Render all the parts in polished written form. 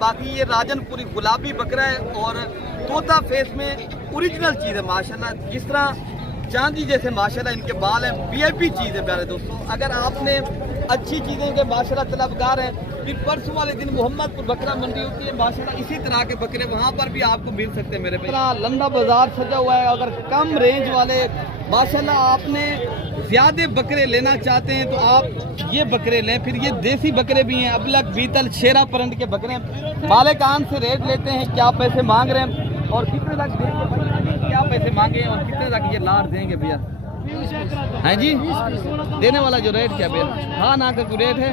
बाकी ये राजनपुरी गुलाबी बकरा है और तोता फेस में ओरिजिनल चीज़ है माशाल्लाह। जिस तरह चांदी जैसे माशाल्लाह इनके बाल हैं, वीआईपी चीज़ है प्यारे दोस्तों। अगर आपने अच्छी चीज़ें के माशाल्लाह तलबगार हैं, फिर परसों वाले दिन मोहम्मदपुर बकरा मंडी होती है माशाल्लाह, इसी तरह के बकरे वहाँ पर भी आपको मिल सकते हैं मेरे भाई। लंदा बाजार सजा हुआ है। अगर कम रेंज वाले माशाल्लाह आपने ज़्यादा बकरे लेना चाहते हैं तो आप ये बकरे लें। फिर ये देसी बकरे भी हैं, अबलक, बीतल, शेरा परंड के बकरे हैं। मालिकान से रेट लेते हैं, क्या पैसे मांग रहे हैं और कितने तक देंगे, क्या पैसे मांगे और कितने तक ये लार देंगे भैया? हैं जी, देने वाला जो रेट क्या भैया? हाँ ना का कोई रेट है?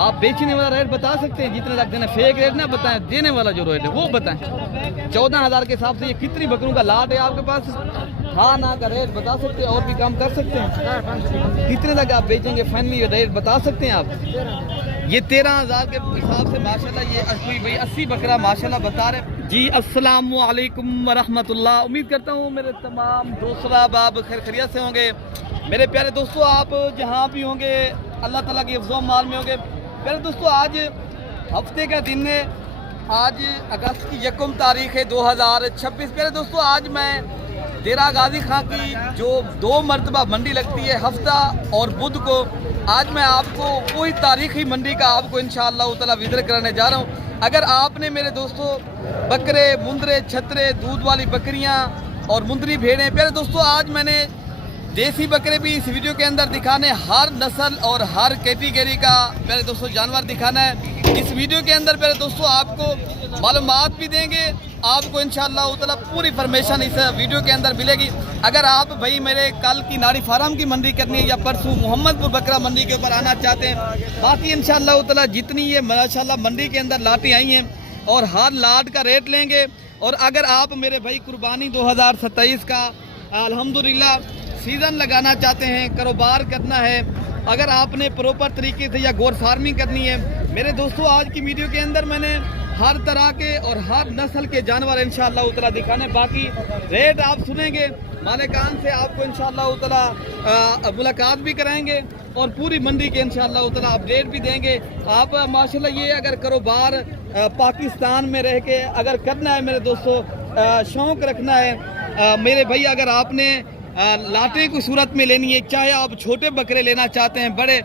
आप बेचने वाला रेट बता सकते हैं जितने तक देना, फेक रेट ना बताएं, देने वाला जो रेट है वो बताएं। 14,000 के हिसाब से ये कितनी बकरों का लाट है आपके पास? हाँ ना का रेट बता सकते हैं और भी कम कर सकते हैं? कितने तक आप बेचेंगे? फाइनली रेट बता सकते हैं आप? ये 13,000 के हिसाब से माशाल्लाह ये कोई भाई 80 बकरा माशाल्लाह बता रहे जी। अस्सलाम वालेकुम वरहमतुल्लाह। उम्मीद करता हूँ मेरे तमाम दोस्त आप खैर खैरियत से होंगे। मेरे प्यारे दोस्तों, आप जहाँ भी होंगे अल्लाह ताला की हिफ्ज़ माल में होंगे। प्यारे दोस्तों, आज हफ्ते का दिन है, आज अगस्त की 1 तारीख है 2026। प्यारे दोस्तों, आज मैं डेरा गाजी खां की जो 2 मरतबा मंडी लगती है हफ्ता और बुध को, आज मैं आपको कोई तारीखी मंडी का आपको इंशाअल्लाह ताला विज़िट कराने जा रहा हूँ। अगर आपने मेरे दोस्तों बकरे, मुंदरे, छतरे, दूध वाली बकरियाँ और मुंदरी भेड़ें, प्यारे दोस्तों आज मैंने देसी बकरे भी इस वीडियो के अंदर दिखाने, हर नस्ल और हर कैटेगरी का प्यारे दोस्तों जानवर दिखाना है इस वीडियो के अंदर। प्यारे दोस्तों आपको मालूमात भी देंगे, आपको इंशाअल्लाह ताला पूरी इन्फॉर्मेशन इस वीडियो के अंदर मिलेगी। अगर आप भाई मेरे कल की नारी फार्म की मंडी करनी है या परसों मोहम्मदपुर बकरा मंडी के ऊपर आना चाहते हैं, बाकी इंशाअल्लाह ताला जितनी ये माशाअल्लाह मंडी के अंदर लाटें आई हैं और हर लाट का रेट लेंगे। और अगर आप मेरे भाई कुर्बानी 2027 का अल्हम्दुलिल्लाह सीज़न लगाना चाहते हैं, कारोबार करना है, अगर आपने प्रॉपर तरीके से या गोर फार्मिंग करनी है, मेरे दोस्तों आज की वीडियो के अंदर मैंने हर तरह के और हर नस्ल के जानवर इंशाअल्लाह ताला दिखाने। बाकी रेट आप सुनेंगे, मालिकान से आपको इंशाअल्लाह ताला मुलाकात भी कराएंगे और पूरी मंडी के इंशाअल्लाह ताला अपडेट भी देंगे। आप माशाल्लाह ये अगर कारोबार पाकिस्तान में रह के अगर करना है मेरे दोस्तों, शौक़ रखना है मेरे भाई, अगर आपने लाटे की सूरत में लेनी है, चाहे आप छोटे बकरे लेना चाहते हैं, बड़े,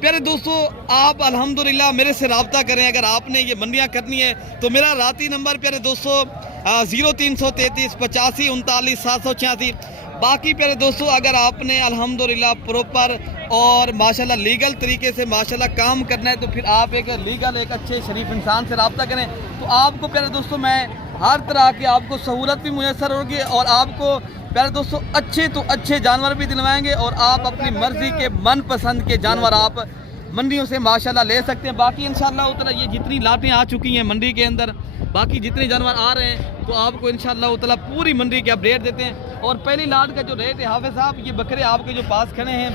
प्यारे दोस्तों आप अल्हम्दुलिल्लाह मेरे से रब्ता करें। अगर आपने ये मंडियाँ करनी है तो मेरा राती नंबर प्यारे दोस्तों 0333 85 39 786। बाकी प्यारे दोस्तों अगर आपने अल्हम्दुलिल्लाह प्रॉपर और माशाल्लाह लीगल तरीके से माशाल्लाह काम करना है तो फिर आप एक लीगल एक अच्छे शरीफ इंसान से रब्ता करें तो आपको प्यारे दोस्तों मैं हर तरह की आपको सहूलत भी मुयसर होगी और आपको प्यारे दोस्तों अच्छे तो अच्छे जानवर भी दिलवाएंगे और आप अपनी मर्जी के मनपसंद के जानवर आप मंडियों से माशाल्लाह ले सकते हैं। बाकी इंशाअल्लाह ताला ये जितनी लाटें आ चुकी हैं मंडी के अंदर, बाकी जितने जानवर आ रहे हैं तो आपको इंशाअल्लाह ताला पूरी मंडी के अपडेट देते हैं। और पहली लाट का जो रेट है हाफिज़ साहब, ये बकरे आपके जो पास खड़े हैं,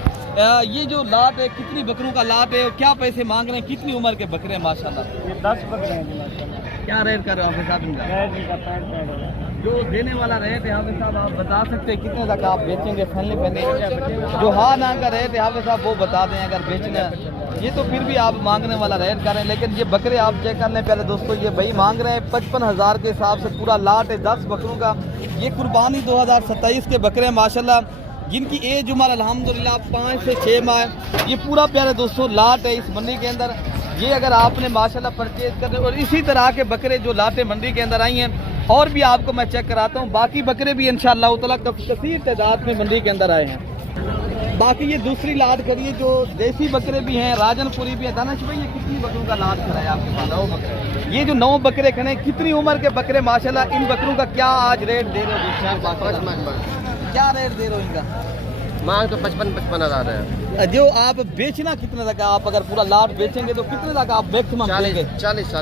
ये जो लाट है कितनी बकरों का लाट है, क्या पैसे मांग रहे हैं, कितनी उम्र के बकरे हैं माशाल्लाह? ये 10 बकरे हैं। क्या रेट कर रहे हो हाफिज़ साहब इनका? जो देने वाला रेट है हाफिज़ साहब आप बता सकते हैं कितने तक आप बेचेंगे? पहले जो हाँ ना का रेट है हाफिज़ साहब वो बता दें अगर बेचना है। ये तो फिर भी आप मांगने वाला रेट कर रहे हैं, लेकिन ये बकरे आप चेक कर लें पहले दोस्तों, ये भाई मांग रहे हैं 55,000 के हिसाब से पूरा लाट है 10 बकरों का। ये कुर्बानी 2027 के बकरे हैं माशाल्लाह, जिनकी एज उम्र अल्हम्दुलिल्लाह 5 से 6 माह है। ये पूरा प्यारे दोस्तों लाट है इस मंडी के अंदर। ये अगर आपने माशाल्लाह परचेज कर रहे और इसी तरह के बकरे जो लाटे मंडी के अंदर आई हैं और भी आपको मैं चेक कराता हूँ। बाकी बकरे भी इंशाअल्लाह ताला कसीर तादाद में मंडी के अंदर आए हैं। बाकी ये दूसरी लाट खड़ी है जो देसी बकरे भी हैं, राजनपुरी भी है। दानिश भाई ये कितनी बकरों का लाट खड़ा है आपके पास? 9 बकरे। ये जो 9 बकरे खड़े हैं, कितनी उम्र के बकरे माशाल्लाह, इन बकरों का क्या आज रेट दे रहे हो? क्या रेट दे रहे हो इनका? मांग तो 55 हज़ार है। जो आप बेचना कितने तक? आप अगर पूरा लाट बेचेंगे तो कितने तक आप मैक्सिमम देंगे? 40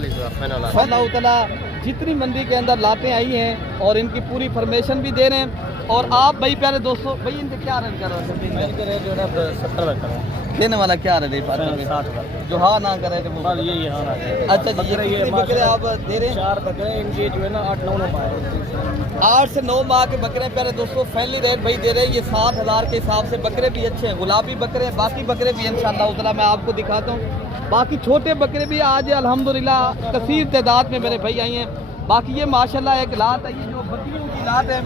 हज़ार। जितनी मंडी के अंदर लाटें आई हैं और इनकी पूरी फॉर्मेशन भी दे रहे हैं। और आप भाई प्यारे दोस्तों भाई इनके क्या रेट कर रहे हैं? इनके रेट जो है 70 में कर रहे हैं। देने वाला क्या रेट है? 60 जो हाँ ना करे थे वो। बस ये हाँ अच्छा जी, ये कितने बकरे आप दे रहे हैं? 4 बकरे इनके जो है ना 8-9 पाए 8 से 9 माह के बकरे हैं प्यारे दोस्तों। फैमिली रेट भाई दे रहे हैं ये 60,000 के हिसाब से। बकरे भी अच्छे हैं, गुलाबी बकरे हैं, बाकी बकरे भी इंशाअल्लाह ताला मैं आपको दिखाता हूँ। बाकी छोटे बकरे भी आज अल्हम्दुलिल्लाह कसीर तादाद में मेरे भाई आई हैं। बाकी ये माशाल्लाह एक लात है, ये जो बकरियों की लात है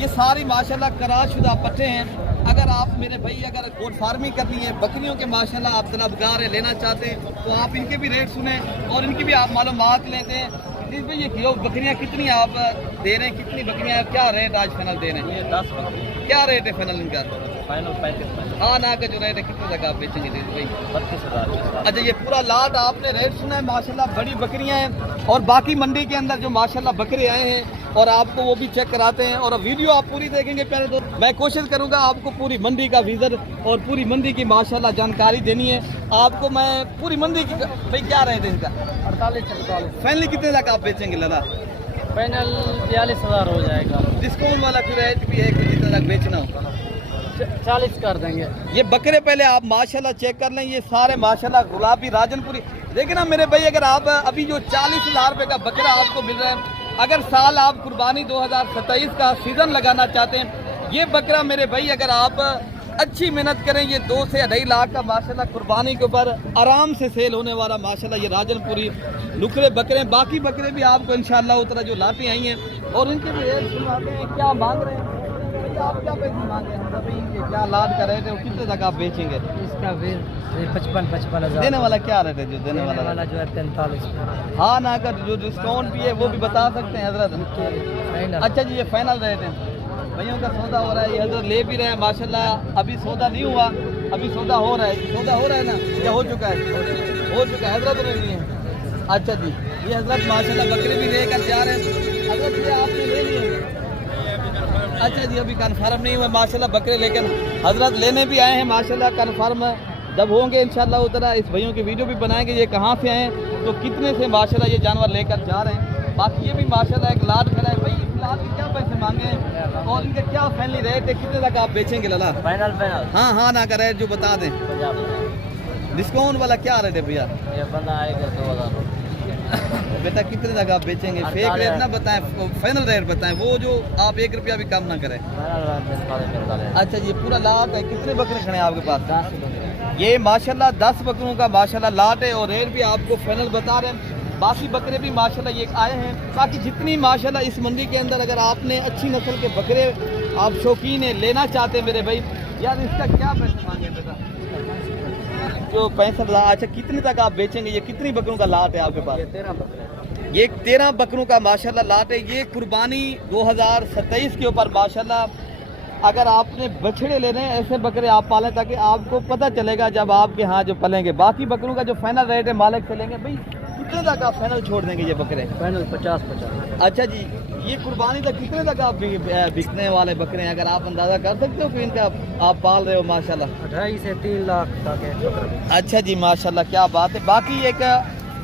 ये सारी माशाल्लाह कराशुदा पट्टे हैं। अगर आप मेरे भाई अगर गोट फार्मिंग करनी है बकरियों के माशाल्लाह आप तलबगार है, लेना चाहते हैं तो आप इनके भी रेट सुने और इनकी भी आप मालूमात लेते हैं। इस भाई ये किलो बकरियाँ कितनी आप दे रहे हैं, कितनी बकरियाँ क्या रेट आज फाइनल दे रहे हैं? 10 बकरे क्या रेट है फाइनल इनका? फाइनल 35 हाँ ना का जो रेट है कितने तक आप बेचेंगे भाई? 32,000। अच्छा ये पूरा लाट आपने रेट सुना है माशाल्लाह, बड़ी बकरियां हैं और बाकी मंडी के अंदर जो माशाल्लाह बकरे आए हैं और आपको वो भी चेक कराते हैं और वीडियो आप पूरी देखेंगे प्यारे दोस्त। मैं कोशिश करूंगा आपको पूरी मंडी का विजिट और पूरी मंडी की माशाल्लाह जानकारी देनी है आपको। मैं पूरी मंडी की भाई क्या रेट है इनका? 48 फाइनली कितने तक आप बेचेंगे लला? फाइनल 42,000 हो जाएगा। डिस्काउंट वाला कोई रेट भी है कि जितने तक बेचना हो? 40 कर देंगे। ये बकरे पहले आप माशाल्लाह चेक कर लें, ये सारे माशाल्लाह गुलाबी राजनपुरी। देखिए ना मेरे भाई, अगर आप अभी जो 40,000 रुपये का बकरा आपको मिल रहा है, अगर साल आप कुर्बानी 2027 का सीज़न लगाना चाहते हैं, ये बकरा मेरे भाई अगर आप अच्छी मेहनत करें ये 2 से 2.5 लाख का माशाल्लाह कुर्बानी के ऊपर आराम से सेल होने वाला माशाल्लाह ये राजनपुरी नुकरे बकरे हैं। बाकी बकरे भी आपको इंशाल्लाह उतना जो लाते आई हैं और इनके भी रेट सुनाते हैं क्या मांग रहे हैं भाई, आप क्या पैसे मांग रहे हैं भाई, ये क्या लाद कर रहे थे, कितने तक आप बेचेंगे? इसका फिर 55 हज़ार। देने वाला क्या रेट है जो देने वाला? जो है 43। हाँ ना कर जो डिस्काउंट भी है वो भी बता सकते हैं हजरत? अच्छा जी ये फाइनल रेट है, भाइयों का सौदा हो रहा है, ये हजरत ले भी रहे हैं माशाल्लाह। अभी सौदा नहीं हुआ, अभी सौदा हो रहा है। सौदा हो रहा है ना या हो चुका है? हो चुका है, हजरत नहीं है। अच्छा जी ये हजरत माशाल्लाह बकरे भी लेकर जा रहे हैं। हजरत ये आपने ले लिए? अच्छा जी अभी कन्फर्म नहीं हुआ माशाल्लाह बकरे, लेकिन हजरत लेने भी आए हैं माशाल्लाह। कन्फर्म जब होंगे इंशाल्लाह उतना इस भाइयों की वीडियो भी बनाएंगे ये कहाँ से आए हैं तो कितने से माशाल्लाह ये जानवर लेकर जा रहे हैं। बाकी ये भी माशाल्लाह एक लाट खड़ा है भाई, इस लाट के क्या पैसे मांगे हैं और इनका क्या फाइनली रेट है, कितने तक आप बेचेंगे लला? फाइनल हाँ हाँ ना का रेट जो बता दें। डिस्काउंट वाला क्या रेट है भैया? ये बंदा आएगा 2,000। बेटा कितने तक आप बेचेंगे? फेक रेट ना बताएं, फाइनल रेट बताएं, वो जो आप 1 रुपया भी कम ना करें। अच्छा ये पूरा लाट है, कितने बकरे खड़े हैं आपके पास? ये माशाल्लाह 10 बकरों का माशाल्लाह लाट है और रेट भी आपको फाइनल बता रहे हैं। बाकी बकरे भी माशाल्लाह ये आए हैं। बाकी जितनी माशाल्लाह इस मंडी के अंदर अगर आपने अच्छी नस्ल के बकरे आप शौकीन है लेना चाहते हैं मेरे भाई, यार इसका क्या पैसे मांगे बेटा? जो 65,000। अच्छा कितने तक आप बेचेंगे? ये कितनी बकरों का लाट है आपके पास? 13 बकरे। ये 13 बकरों का माशाल्लाह लाट है। ये कुर्बानी 2027 के ऊपर माशाल्लाह अगर आपने बछड़े लेने हैं ऐसे बकरे आप पालें ताकि आपको पता चलेगा जब आपके यहाँ जो पलेंगे। बाकी बकरों का जो फाइनल रेट है मालिक से लेंगे। भाई कितने तक आप फाइनल छोड़ देंगे ये बकरे? फाइनल 50। अच्छा जी ये कुर्बानी तक कितने तक आप बिकने वाले बकरे हैं, अगर आप अंदाज़ा कर सकते हो कि इनका आप पाल रहे हो माशाल्लाह? 2.5 से 3 लाख तक है। अच्छा जी माशाल्लाह क्या बात है। बाकी एक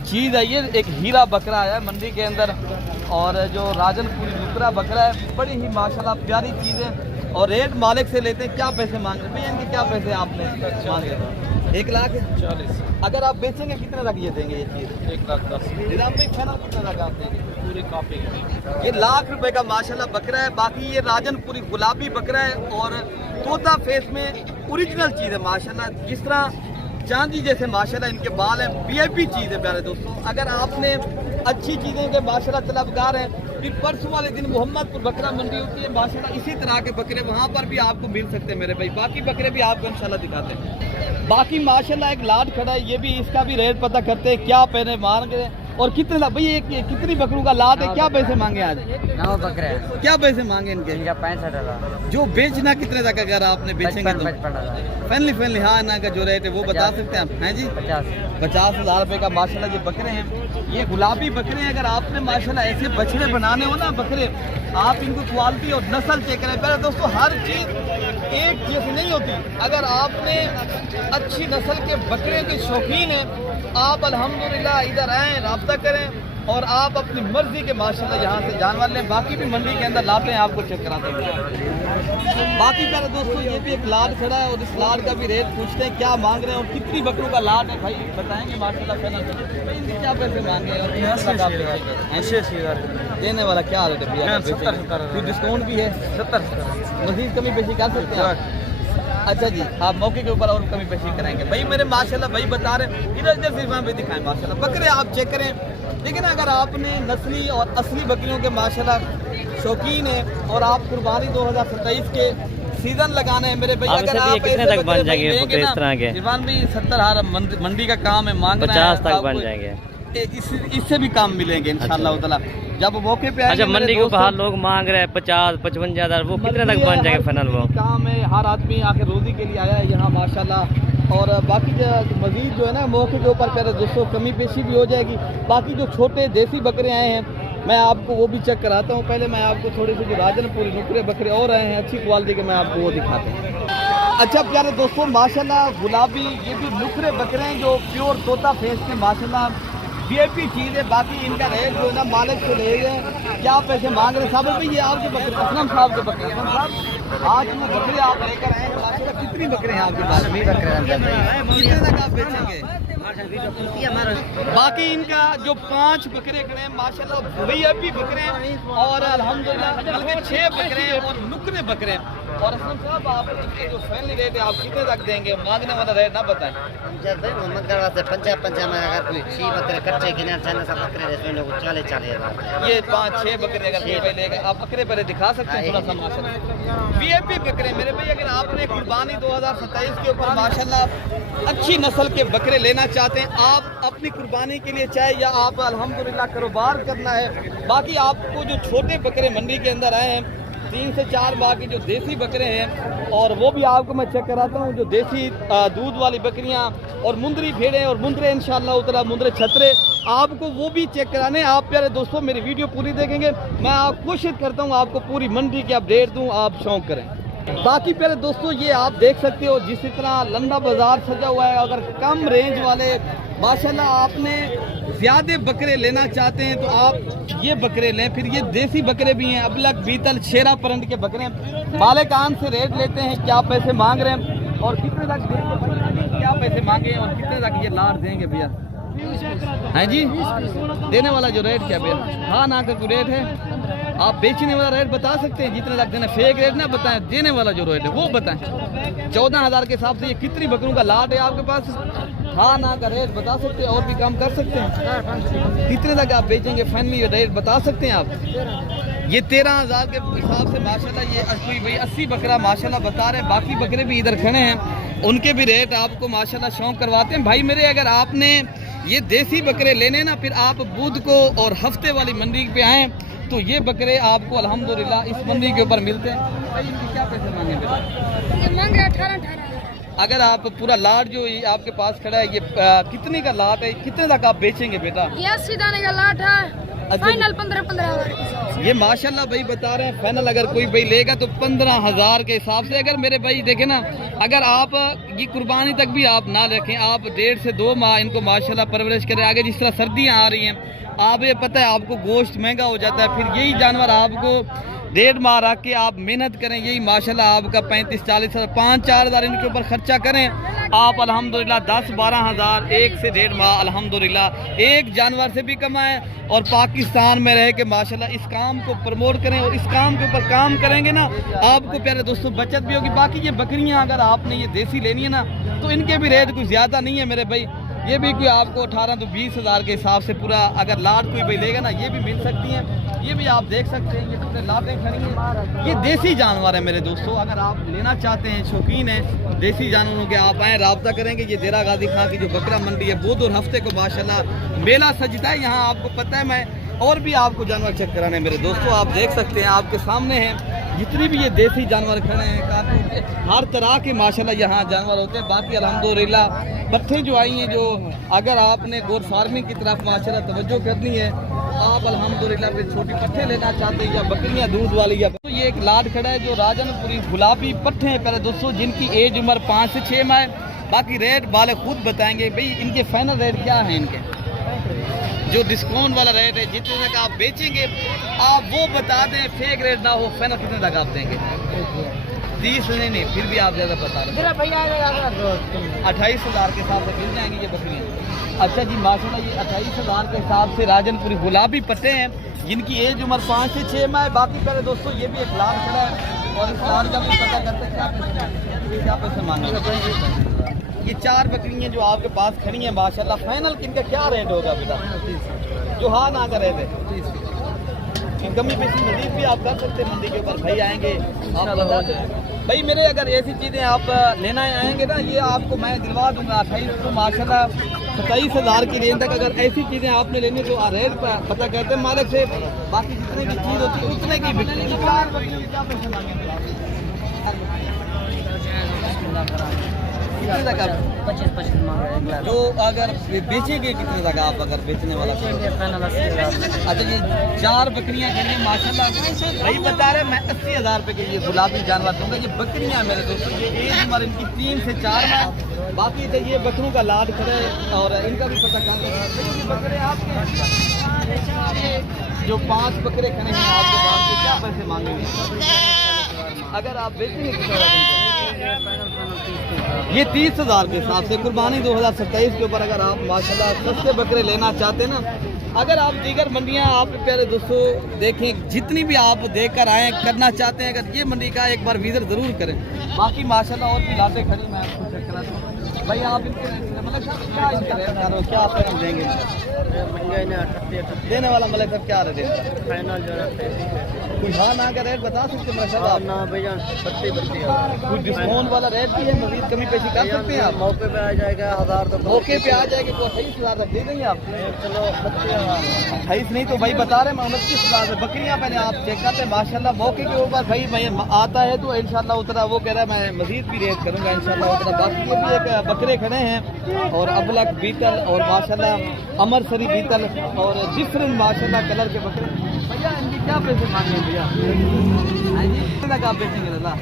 चीज़ है, ये एक हीरा बकरा आया है मंडी के अंदर और जो राजनपुरी नुकरा बकरा है, बड़ी ही माशाल्लाह प्यारी चीज़ है और रेट मालिक से लेते हैं। क्या पैसे मांग रहे हैं भैया इनके? क्या पैसे आपने मांगे? 1,40,000। अगर आप बेचेंगे कितने तक ये देंगे ये चीज़? 1,10,000। निज़ाम में फाइनल कितने तक आप देंगे? पूरी कॉपी। ये 1,00,000 रुपए का माशाल्लाह बकरा है। बाकी ये राजनपुरी गुलाबी बकरा है और तोता फेस में ओरिजिनल चीज़ है माशाल्लाह, जिस तरह चांदी जैसे माशाल्लाह इनके बाल हैं। VIP चीज़ है प्यारे दोस्तों। अगर आपने अच्छी चीज़ें के माशाल्लाह तलबगार हैं, फिर परसों वाले दिन मोहम्मदपुर बकरा मंडी होती है माशाल्लाह, इसी तरह के बकरे वहाँ पर भी आपको मिल सकते हैं मेरे भाई। बाकी बकरे भी आपको इंशाल्लाह दिखाते हैं। बाकी माशाल्लाह एक लाट खड़ा है, ये भी इसका भी रेट पता करते हैं क्या पैसे मांग रहे हैं और कितने भाई ये कितनी बकरों का लाट है? क्या पैसे मांगे आज? 9 बकरे। क्या पैसे मांगे इनके? 65,000। जो बेचना कितने तक अगर आपने बेचेंगे तो? 55,000। फाइनली हाँ ना का जो रेट है वो बता सकते हैं आप? हैं जी 50,000 रुपए का माशाल्लाह ये बकरे हैं। ये गुलाबी बकरे हैं। अगर आपने माशाल्लाह ऐसे बछड़े बनाने हो ना बकरे, आप इनको क्वालिटी और नस्ल चेक करें। पहले दोस्तों हर चीज़ एक जैसी नहीं होती। अगर आपने अच्छी नस्ल के बकरे के शौकीन हैं, आप अल्हम्दुलिल्लाह इधर आएँ, रब्ता करें और आप अपनी मर्जी के माशाल्लाह यहाँ से जानवर लें। बाकी भी मंडी के अंदर लाते हैं, आपको चेक कराते हैं। बाकी प्यारे दोस्तों ये भी एक लाट खड़ा है और इस लाट का भी रेट पूछते हैं क्या मांग रहे हैं और कितनी बकरों का लाट है भाई बताएंगे माशाल्लाह। पहले क्या पैसे मांगे और देने वाला क्या रेट है भैया? 70 कुछ डिस्काउंट भी है? 70 मजीद कमी पेशी कर सकते हैं आप? अच्छा जी, आप मौके के ऊपर और कमी पेशी कराएंगे भाई। मेरे माशाल्लाह भाई बता रहे हैं इधर इधर सिर्फ भी दिखाएं माशाल्लाह बकरे आप चेक करें। लेकिन अगर आपने नस्ली और असली बकरियों के माशाल्लाह शौकीन है और आप कुर्बानी 2027 के सीजन लगाने हैं मेरे भाई, अगर आप कितने तक बन जाएंगे बकरे इस तरह के? दीवान भी 70 मंडी का काम है, मांगना 50 तक बन जाएंगे, इससे भी काम मिलेंगे इंशाल्लाह ताला जब मौके पे। अच्छा मंडी के ऊपर लोग मांग रहे हैं 50-55 हज़ार, वो कितने तक बन जाएंगे फाइनल? वो काम है, हर आदमी आके रोजी के लिए आया है यहाँ माशाल्लाह। और बाकी मजीद जो है ना मौके के ऊपर प्यारे दोस्तों कमी पेशी भी हो जाएगी। बाकी जो छोटे देसी बकरे आए हैं मैं आपको वो भी चेक कराता हूँ। पहले मैं आपको थोड़ी सी जो राजनपुरी नुकरे बकरे और आए हैं अच्छी क्वालिटी के मैं आपको वो दिखाता हूँ। अच्छा प्यारे दोस्तों माशाल्लाह गुलाबी ये भी नुकरे बकरे हैं जो प्योर तोता फेस के माशाल्लाह VIP चीज़ है। बाकी इनका रेट जो है ना मालिक से ले गए क्या पैसे मांग रहे साहब भाई? ये आपके बकरे असलम साहब के बकरे, असलम साहब आज वो बकरे आप लेकर आए हैं माशाल्लाह, कितनी बकरे हैं आपके पास? कितने तक आप बेचेंगे? बाकी इनका जो 5 बकरे खड़े हैं माशाल्लाह VIP बकरे हैं और अल्हम्दुलिल्लाह बल्कि 6 बकरे हैं और नुकरे बकरे हैं। और असलम साहब आप इसके जो फाइनली रेट है आप कितने तक देंगे? मांगने वाला रेट ना बताएं। ये 5-6 बकरे अगर कोई भाई लेगा आप बकरे पहले दिखा सकते हैं थोड़ा सा माशाल्लाह VIP बकरे मेरे भाई। अगर आपने कुर्बानी 2027 के ऊपर माशाल्लाह अच्छी नस्ल के बकरे लेना चाहते हैं आप अपनी कुर्बानी के लिए चाहे या आप अल्हम्दुलिल्लाह कारोबार करना है। बाकी आपको जो छोटे बकरे मंडी के अंदर आए हैं 3 से 4 बाकी जो देसी बकरे हैं और वो भी आपको मैं चेक कराता हूँ जो देसी दूध वाली बकरियाँ और मुंदरी भेड़ें और मुंदरे इंशाल्लाह उतरा मुंदरे छतरे आपको वो भी चेक कराने। आप प्यारे दोस्तों मेरी वीडियो पूरी देखेंगे, मैं आप कोशिश करता हूँ आपको पूरी मंडी की अपडेट दूँ, आप शौक करें। बाकी प्यारे दोस्तों ये आप देख सकते हो जिस तरह लंदा बाजार सजा हुआ है। अगर कम रेंज वाले माशाल्लाह आपने ज़्यादा बकरे लेना चाहते हैं तो आप ये बकरे लें। फिर ये देसी बकरे भी हैं, अबलक बीतल शेरा परंड के बकरे मालिकान से रेट लेते हैं क्या पैसे मांग रहे हैं और कितने तक देंगे, क्या पैसे मांगे और कितने तक ये लाट देंगे भैया? हैं जी देने वाला जो रेट क्या भैया? हाँ ना का कोई रेट है? आप बेचने वाला रेट बता सकते हैं जितने तक देना, फेक रेट ना बताएं, देने वाला जो रेट है वो बताएं। 14,000 के हिसाब से ये कितनी बकरों का लाट है आपके पास? हाँ ना का रेट बता सकते हैं और भी कम कर सकते हैं? कितने तक आप बेचेंगे फाइनली रेट बता सकते हैं आप? ये 13,000 के हिसाब से माशाल्लाह ये भाई 80 बकरा माशाल्लाह बता रहे हैं। बाकी बकरे भी इधर खड़े हैं उनके भी रेट आपको माशाल्लाह शौक करवाते हैं भाई मेरे। अगर आपने ये देसी बकरे लेने ना फिर आप बुध को और हफ्ते वाली मंडी पे आएँ तो ये बकरे आपको अल्हम्दुलिल्लाह इस मंडी के ऊपर मिलते हैं। भाई इनके क्या पैसे मांगे बेटा? ये मांग रहे 18। अगर आप पूरा लाट जो ये आपके पास खड़ा है ये कितने का लाट है, कितने तक आप बेचेंगे बेटा? ये 80 दाने का लाट है, फाइनल 15,000। ये माशाल्लाह भाई बता रहे हैं फाइनल अगर कोई भाई लेगा तो 15,000 के हिसाब से। अगर मेरे भाई देखे ना अगर आप ये कुर्बानी तक भी आप ना रखें, आप 1.5 से 2 माह इनको माशाल्लाह परवरिश करें। आगे जिस तरह सर्दियाँ आ रही हैं आप ये पता है आपको गोश्त महंगा हो जाता है, फिर यही जानवर आपको 1.5 माह रख के आप मेहनत करें यही माशाल्लाह आपका 35-40 हज़ार 5-4 हज़ार इनके ऊपर खर्चा करें आप अल्हम्दुलिल्लाह 10-12 हज़ार 1 से 1.5 माह अल्हम्दुलिल्लाह एक जानवर से भी कमाएं और पाकिस्तान में रह के माशाल्लाह इस काम को प्रमोट करें और इस काम के ऊपर काम करेंगे ना आपको प्यारे दोस्तों बचत भी होगी। बाकी ये बकरियां अगर आपने ये देसी लेनी है ना तो इनके भी रेट कुछ ज़्यादा नहीं है मेरे भाई। ये भी कोई आपको 18 तो 20 हज़ार के हिसाब से पूरा अगर लाट कोई भाई लेगा ना ये भी मिल सकती हैं। ये भी आप देख सकते हैं ये पूरे लाटें खड़ी हैं। ये देसी जानवर है मेरे दोस्तों, अगर आप लेना चाहते हैं शौकीन हैं देसी जानवरों के आप आएँ रब्ता करेंगे। ये देरा गाजी खां की जो बकरा मंडी है बुध और हफ्ते को माशाल्लाह मेला सजता है यहाँ आपको पता है। मैं और भी आपको जानवर चेक कराने मेरे दोस्तों आप देख सकते हैं आपके सामने हैं जितनी भी ये देसी जानवर खड़े हैं काफ़ी हर तरह के माशाल्लाह यहाँ जानवर होते हैं। बाकी अल्हम्दुलिल्लाह पट्ठे जो आई हैं जो अगर आपने गोर फार्मिंग की तरफ माशाल्लाह तवज्जो करनी है आप अल्हम्दुलिल्लाह फिर छोटी पट्ठे लेना चाहते हैं या बकरियाँ दूध वाली या तो ये एक लाट खड़ा है जो राजनपुरी गुलाबी पट्ठे हैं पहले दोस्तों जिनकी एज उम्र 5 से 6 माह है। बाकी रेट वाले खुद बताएंगे भाई इनके फाइनल रेट क्या है इनके जो डिस्काउंट वाला रेट है, जितने तक आप बेचेंगे आप वो बता दें, फेक रेट ना हो। फाइनल कितने तक आप देंगे? 30 नहीं, फिर भी आप ज़्यादा बता रहे हैं। 28,000 के हिसाब से मिल जाएंगी ये बकरियाँ। अच्छा जी माशाल्लाह, ये 28,000 के हिसाब से राजनपुरी गुलाबी पट्टे हैं, जिनकी एज उम्र 5 से 6 माह है। बाकी पहले दोस्तों ये भी एक लाल खड़ा है और इस लाल का भी पता करते हैं क्या पैसे मांगे। ये 4 बकरियाँ जो आपके पास खड़ी हैं माशाल्लाह, फाइनल इनका क्या रेट होगा बेटा? जो हाँ ना कर रहे थे कमी पेशी मजीद भी आप कर सकते हैं। मंडी के ऊपर भाई आएंगे, आप बता सकते हैं भाई मेरे, अगर ऐसी चीज़ें आप लेना आएंगे ना, ये आपको मैं दिलवा दूंगा 28 को माशाल्लाह 27,000 की रेंज तक। अगर ऐसी चीज़ें आपने लेनी तो रेट पता करते हैं मालिक से। बाकी जितने की चीज़ होती है उतने की बिकती कितने तक आप? 25 मांग रहे हैं। जो अगर बेचेंगे कितने तक आप, अगर बेचने वाला? अच्छा ये 4 बकरियां खड़ी माशाल्लाह, वही बता रहे मैं 80,000 रुपये के लिए गुलाबी जानवर दूंगा। ये बकरियां मेरे दोस्तों, ये एज उम्र इनकी 3 से 4 माह। बाकी तो ये बकरों का लाड खड़े और इनका भी पता कर ये बकरे आपके जो 5 बकरे खड़े हैं आपके पास, तो क्या पैसे मांगेंगे अगर आप बेचेंगे कितना? ये 30,000 के हिसाब से कुर्बानी 2027 के ऊपर अगर आप माशाल्लाह सस्ते बकरे लेना चाहते हैं ना, अगर आप दीगर मंडियां आप प्यारे दोस्तों देखें, जितनी भी आप देख कर आए करना चाहते हैं, अगर ये मंडी का एक बार विजिट ज़रूर करें। बाकी माशाल्लाह और भी लाटे खड़ी मैं आपको चेक करा दूँ भाई। आप इनके मतलब क्या इनका रेट कर रहे हो, क्या आप पैन देंगे? देने वाला मतलब सब क्या रेट? कुछ हाँ ना का रेट बता सकते हैं माशाल्लाह? कुछ डिस्काउंट वाला रेट भी है, मजीद कमी पेशी कर सकते हैं आप? मौके पे आ जाएगा 1000 तो मौके पे आ जाएगा तो 28,000 तक दे देंगे आप? चलो 28 नहीं तो भाई बता रहे हैं 29,000 में बकरियाँ पहले आप चेक करते हैं माशाल्लाह। मौके के ऊपर भाई मैं आता है तो इंशाल्लाह उतना वो कह रहा है मैं मजीद भी रेट करूँगा इंशाल्लाह उतना। बाकी ये भी एक बकरे खड़े हैं और अबलक बीतल और माशाल्लाह अमरसरी बीतल और डिफरेंट माशाल्लाह कलर के बकरे। भैया इनकी क्या पैसे मांगे भैया? कितने तक आप बेचेंगे दादा?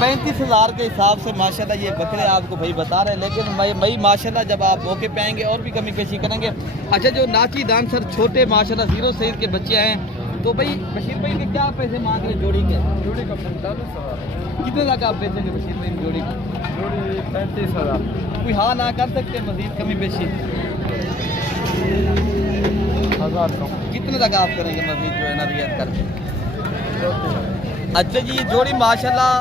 35,000 के हिसाब से माशाल्लाह ये बकरे आपको भाई बता रहे हैं, लेकिन भाई माशाल्लाह जब आप मौके पे आएंगे और भी कमी पेशी करेंगे। अच्छा जो नाची डांसर छोटे माशाल्लाह 0 साइज के बच्चे हैं, तो भाई बशीर भाई के क्या पैसे मांग रहे जोड़ी के? जोड़ी का 45,000। कितने तक आप बेचेंगे बशीर भाई जोड़ी को? जोड़ी 35,000। कोई हाँ ना कर सकते मजीद कमी पेशी? 1000 कम। कितने तक आप करेंगे मजीद जो है ना रियायत करके? अच्छा जी ये जोड़ी माशाल्लाह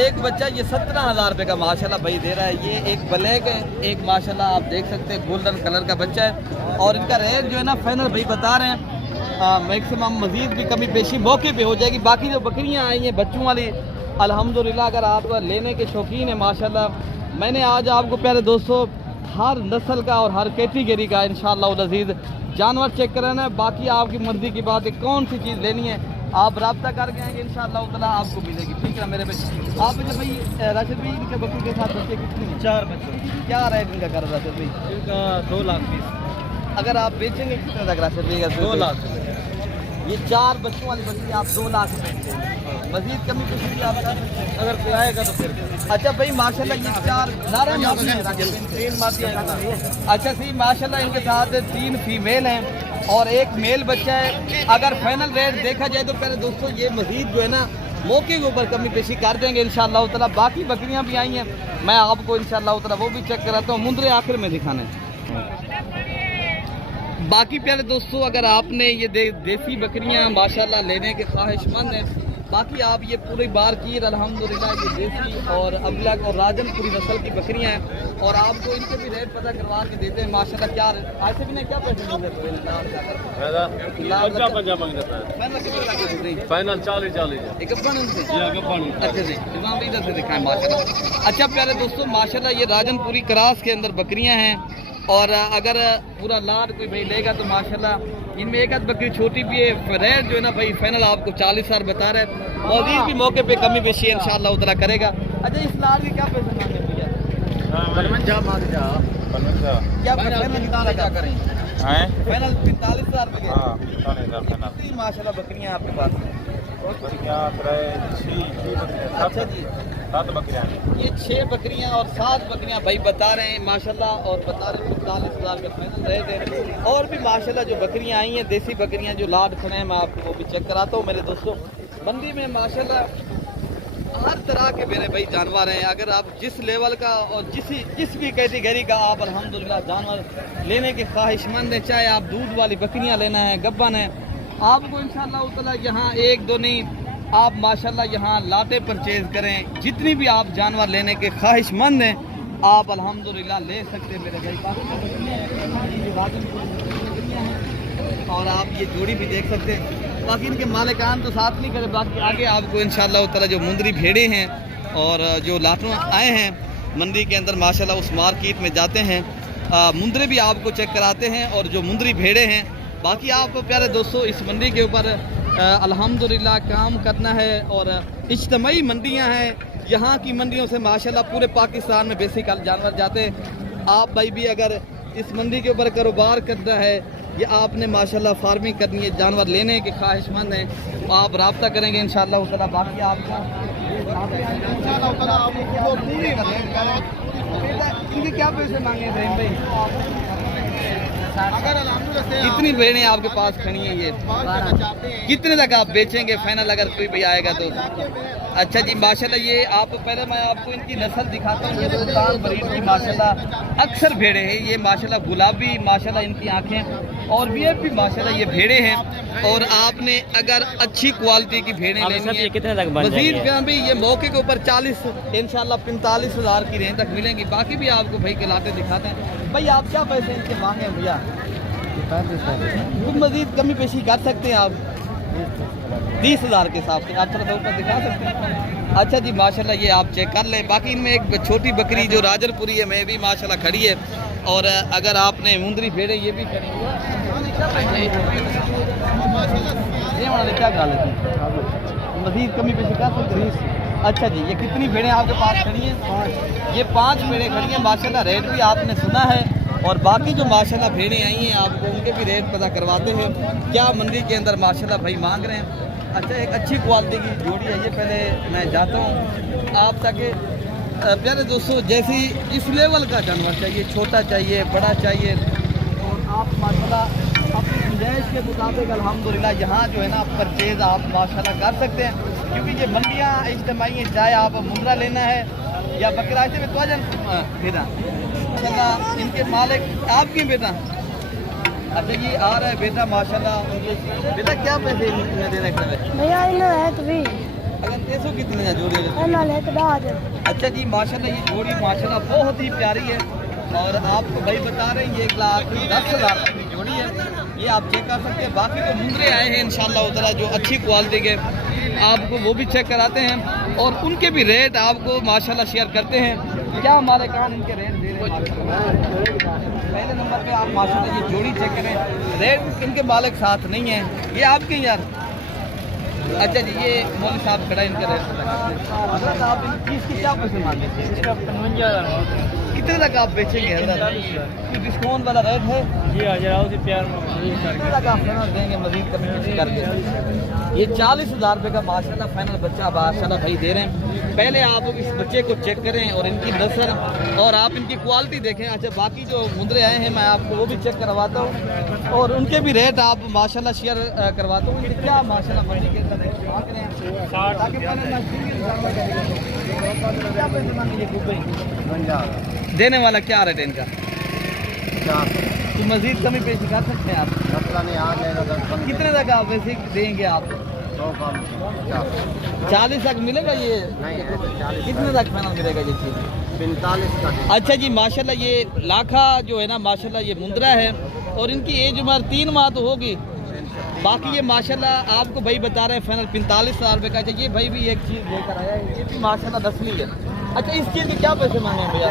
एक बच्चा ये 17,000 रुपये का माशाल्लाह भाई दे रहा है। ये एक ब्लैक है, एक माशाल्लाह आप देख सकते हैं गोल्डन कलर का बच्चा है और इनका रेट जो है ना फाइनल भाई बता रहे हैं मैक्सिमम मजीद भी कमी पेशी मौके पे हो जाएगी। बाकी जो बकरियां आई हैं बच्चों वाली अल्हम्दुलिल्लाह अगर आप लेने के शौकीन हैं माशाल्लाह, मैंने आज आपको प्यारे दोस्तों हर नस्ल का और हर कैटेगरी का इंशाअल्लाह अज़ीज़ जानवर चेक कराना है। बाकी आपकी मर्ज़ी की बात है, कौन सी चीज़ लेनी है आप रब्ता करके आएंगे इंशाअल्लाह ताला आपको मिलेगी। ठीक है मेरे भाई। आप जो भाई राशिद भाई इनके बकरी के साथ बच्चे कितने हैं? 4 बच्चे। क्या रेट इनका कर राशिद भाई? इनका 2 लाख 20। अगर आप बेचेंगे कितने तक राशिद भाई? 2 लाख। ये 4 बच्चों वाली बकरी आप 2 लाख रुपए मजीद कमी कुछ भी आप कर सकते हैं अगर कोई आएगा तो फिर। अच्छा भाई माशाल्लाह ये 4 नारे मादी हैं, 3 मादी है। अच्छा सी माशाल्लाह इनके साथ 3 फीमेल हैं और 1 मेल बच्चा है। अगर फाइनल रेट देखा जाए तो पहले दोस्तों ये मजीद जो है ना मौके के ऊपर कमी पेशी कर देंगे इंशाअल्लाह ताला। बाकी बकरियां भी आई हैं, मैं आपको इंशाअल्लाह ताला वो भी चेक कराता हूँ, मुंदरे आखिर में दिखाने। बाकी प्यारे दोस्तों अगर आपने ये देसी बकरियां माशाल्लाह लेने के ख्वाहिशमंद हैं, बाकी आप ये पूरी बार की अल्हम्दुलिल्लाह ये देसी और अबलग और राजनपुरी नस्ल की बकरियां हैं और आपको इनके भी रेट पता करवा के देते हैं माशाल्लाह। क्या ऐसे भी नहीं क्या पैसे मिल जाते हैं? फाइनल 40। अच्छा जी इधर से दिखाएं माशाल्लाह। अच्छा प्यारे दोस्तों माशाल्लाह ये राजनपुरी क्रास के अंदर बकरियां हैं और अगर पूरा लाड कोई भाई लेगा तो माशाल्लाह इनमें एक आध बकरी छोटी भी है। रेट जो है ना भाई फाइनल आपको 40,000 बता रहे हैं, मौजूद भी मौके पे कमी पेशी इंशाअल्लाह उतना करेगा। अच्छा इस लाड के क्या पैसे मांगे भैया? क्या क्या करें? फाइनल 45,000 माशाल्लाह बकरियाँ आपके पास? अच्छा जी 7 बकरियां ये 6 बकरियां और 7 बकरियां भाई बता रहे हैं माशाल्लाह, और बता रहे हैं 45,000 का फाइनल रेट है। और भी माशाल्लाह जो बकरियां आई हैं देसी बकरियां जो लाड खड़े हैं, मैं आपको वो भी चेक कराता हूँ मेरे दोस्तों। मंडी में माशाल्लाह हर तरह के मेरे भाई जानवर हैं। अगर आप जिस लेवल का और जिस भी कैटेगरी का आप अल्हम्दुलिल्लाह जानवर लेने के ख्वाहिशमंद हैं, चाहे आप दूध वाली बकरियां लेना है, गब्बन है, आपको इंशाअल्लाह ताला यहाँ 1-2 नहीं, आप माशाल्लाह यहाँ लाते परचेज करें। जितनी भी आप जानवर लेने के ख्वाहिशमंद हैं आप अल्हम्दुलिल्लाह ले सकते हैं मेरे भाई। और आप ये जोड़ी भी देख सकते हैं। बाकी इनके मालिकान तो साथ नहीं करे, बाकी आगे आपको इंशाअल्लाह ताला जो मुंदरी भेड़े हैं और जो लाटों आए हैं मंडी के अंदर माशाल्लाह उस मार्केट में जाते हैं, मुंदरे भी आपको चेक कराते हैं और जो मुंदरी भेड़े हैं। बाकी आप प्यारे दोस्तों इस मंडी के ऊपर अल्हम्दुलिल्लाह काम करना है और इज्तिमाई मंडियां हैं। यहाँ की मंडियों से माशाल्लाह पूरे पाकिस्तान में बेसिक जानवर जाते हैं। आप भाई भी अगर इस मंडी के ऊपर कारोबार करना है या आपने माशाल्लाह फार्मिंग करनी है, जानवर लेने के ख्वाहिशमंद हैं, तो आप रब्ता करेंगे इंशाअल्लाह ताला। बाकी आपका इनके क्या पैसे मांगे रहीम भाई? कितनी भेड़ें आपके पास खड़ी हैं ये? कितने तक आप बेचेंगे फाइनल अगर कोई भी आएगा तो? अच्छा जी माशाल्लाह ये आप पहले मैं आपको इनकी नस्ल दिखाता हूँ। ये सुल्तान ब्रीड की माशाल्लाह अक्सर भेड़े हैं ये माशाल्लाह, गुलाबी माशाल्लाह इनकी आंखें और वीआईपी माशाल्लाह ये भेड़े हैं। और आपने अगर अच्छी क्वालिटी की भेड़ें लेनी है कितने तक बन मजीद जाएंगे? भी ये मौके के ऊपर 40 इंशाल्लाह 45,000 की रेंज तक मिलेंगी। बाकी भी आपको भाई के लाते दिखाते हैं। भाई आप क्या पैसे इनके मांगे भैया? कुछ मजीद कमी पेशी कर सकते हैं आप? 20,000 के हिसाब से आप थोड़ा सा ऊपर दिखा सकते हैं। अच्छा जी माशाल्लाह ये आप चेक कर लें। बाकी इनमें एक छोटी बकरी जो राजरपुरी है मैं भी माशाल्लाह खड़ी है। और अगर आपने मुंदरी भेड़े ये भी खड़ी है क्या गाल है, मजीद कमी पेशी कर सकते हैं? अच्छा जी ये कितनी भेड़ें आपके पास खड़ी हैं? ये 5 भेड़ें खड़ी हैं माशाल्लाह। रेट भी आपने सुना है और बाकी जो माशाल्लाह भेड़ें आई हैं आपको उनके भी रेट पता करवाते हैं क्या मंडी के अंदर माशाल्लाह भाई मांग रहे हैं। अच्छा एक अच्छी क्वालिटी की जोड़ी है ये, पहले मैं जाता हूँ आप ताकि प्यारे दोस्तों जैसी इस लेवल का जानवर चाहिए, छोटा चाहिए, बड़ा चाहिए, और आप माशाल्लाह अपनी गुंजाइश के मुताबिक अल्हम्दुलिल्लाह यहाँ जो है ना परचेज आप माशाल्लाह कर सकते हैं। क्योंकि ये मंडियाँ इज्तिमाई हैं, चाहे आप मुंद्रा लेना है या बकरा से बेटा माशाल्लाह इनके मालिक आपकी बेटा। अच्छा ये आ रहा है बेटा माशाल्लाह। बेटा क्या पैसे देने का भैया इन्हें है तो भी अगर 300 कितने हैं जोड़ी? है तो 10,000। अच्छा जी माशाल्लाह ये जोड़ी माशाल्लाह बहुत ही प्यारी है और आपको भाई बता रहे हैं ये 1,10,000 की जोड़ी है। ये आप चेक कर सकते हैं। बाकी जो मुंदरे आए हैं इंशाल्लाह उधर जो अच्छी क्वालिटी के आपको वो भी चेक कराते हैं और उनके भी रेट आपको माशाल्लाह शेयर करते हैं। क्या हमारे कान इनके रेट दे रहे हैं? पहले नंबर पे आप माशाल्लाह ये जोड़ी चेक करें, रेट इनके मालिक साथ नहीं है, ये आपके यार। अच्छा जी ये मौलवी साहब खड़ा इनका रेट हजरत आप इसकी क्या पैसे मांगे थे? 55,000। कितने तक आप बेचेंगे हजरत? डिस्काउंट वाला रेट है जी हज़ारों से प्यार कितने तक आप फाइनल देंगे मजीद कमी करके? ये 40,000 रुपये का माशाल्लाह फाइनल बच्चा माशाल्लाह भाई दे रहे हैं। पहले आप इस बच्चे को चेक करें और इनकी नस्ल और आप इनकी क्वालिटी देखें। अच्छा बाकी जो मुंदरे आए हैं मैं आपको वो भी चेक करवाता हूँ और उनके भी रेट आप माशाल्लाह शेयर करवाता हूँ। ये क्या माशाल्लाह मंडी के अंदर मांग रहे हैं? क्या पैसे मांगे देने वाला क्या रेट है इनका? तो मजीद कमी पेशी कर सकते हैं आप? कितने तक आप वैसे देंगे आप? 40 तक मिलेगा ये? कितने तक फाइनल मिलेगा ये चीज़? 45 का। अच्छा जी माशाल्लाह ये लाखा जो है ना माशाल्लाह ये मुंदरा है और इनकी एज उम्र 3 माह तो होगी। बाकी ये माशाल्लाह आपको भाई बता रहे हैं फाइनल 45,000 रुपये का। अच्छा ये भाई भी एक चीज़ लेकर आया है, ये भी माशाल्लाह नस्ली है। अच्छा इस चीज़ के क्या पैसे मांगे भैया?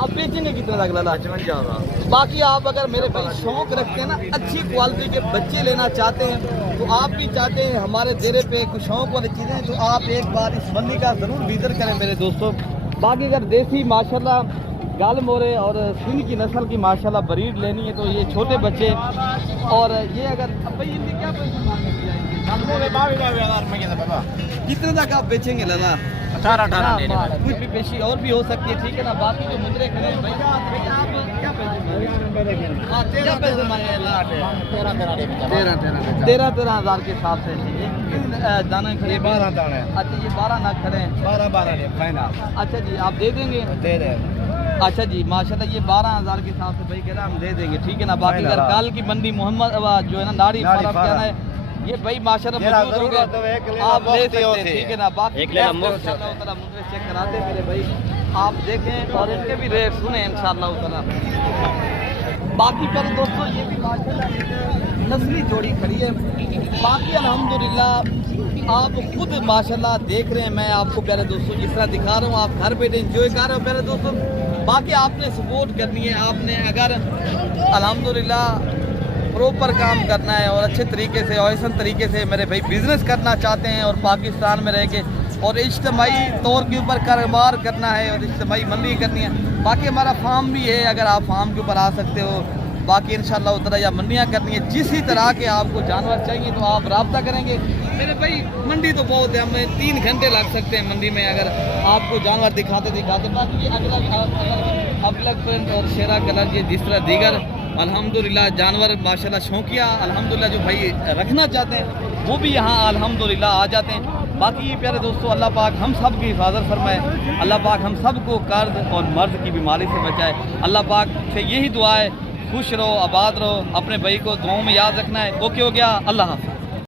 आप बेचेंगे कितने तक लाला? 55,000। बाकी आप अगर मेरे भाई शौक रखते हैं ना अच्छी क्वालिटी के बच्चे लेना चाहते हैं तो आप भी चाहते हैं हमारे डेरे पे कुछ शौक वाली चीज़ें तो आप एक बार इस मंडी का ज़रूर विजिट करें मेरे दोस्तों। बाकी अगर देसी माशाल्लाह गाल मोरे और सिंध की नस्ल की माशाल्लाह ब्रीड लेनी है तो ये छोटे बच्चे और ये अगर भाई इनके क्या पैसे मांगे? कितने तक आप बेचेंगे लाला? 18 कुछ भी पेशी और भी हो सकती है, ठीक है ना। बाकी जो मुद्रे खड़े हैं भाई, भैया आप क्या पैसे हाँ 13 पैसे मांगे 13 हज़ार के हिसाब से दाना खड़े 12 दाने हैं। अच्छा ये 12 नग खड़े हैं। 12 ने फाइनल अच्छा जी आप दे देंगे? दे दे। अच्छा जी माशाल्लाह ये 12,000 के हिसाब से भाई कह रहा हम दे देंगे, ठीक है ना। बाकी अगर कल की मंडी मोहम्मद जो है ना नाड़ी फार्म कहना है ये भाई माशाल्लाह मौजूद होंगे, आप ले सकते हैं, ठीक है ना। बाकी एक लेना मुफ्त। इंशाअल्लाह ताला मुद्रे चेक कराते हैं मेरे भाई, आप देखें और इनके भी रेट सुने इंशाअल्लाह ताला। बाकी पर दोस्तों ये भी माशाल्लाह नस्ली जोड़ी खड़ी है। बाकी अल्हम्दुलिल्लाह आप खुद माशाल्लाह देख रहे हैं, मैं आपको प्यारे दोस्तों जिस तरह दिखा रहा हूँ आप घर बैठे एंजॉय कर रहे हो प्यारे दोस्तों। बाकी आपने सपोर्ट करनी है, आपने अगर अल्हम्दुलिल्लाह प्रॉपर काम करना है और अच्छे तरीके से और ऐसा तरीके से मेरे भाई बिज़नेस करना चाहते हैं और पाकिस्तान में रह के और इज्तमाही तौर के ऊपर कारोबार करना है और इज्तमाही मंडी करनी है। बाकी हमारा फार्म भी है, अगर आप फार्म के ऊपर आ सकते हो। बाकी इंशाल्लाह उतना या मंडियाँ करनी है, जिस ही तरह के आपको जानवर चाहिए तो आप रब्ता करेंगे मेरे भाई। मंडी तो बहुत है, हमें 3 घंटे लग सकते हैं मंडी में अगर आपको जानवर दिखाते दिखाते। बाकी ये अगला प्रिंट और शेरा कलर ये जिस तरह दीगर अल्हम्दुलिल्लाह जानवर माशाल्लाह शौकिया अल्हम्दुलिल्लाह जो भाई रखना चाहते हैं वो भी यहाँ अल्हम्दुलिल्लाह आ जाते हैं। बाकी प्यारे दोस्तों अल्लाह पाक हम सब की हिफाजत फरमाए, अल्लाह पाक हम सब को कर्ज और मर्ज की बीमारी से बचाए। अल्लाह पाक से यही दुआ है खुश रहो, आबाद रहो, अपने भाई को दुआओं में याद रखना है। ओके हो गया, अल्लाह हाफ़िज़।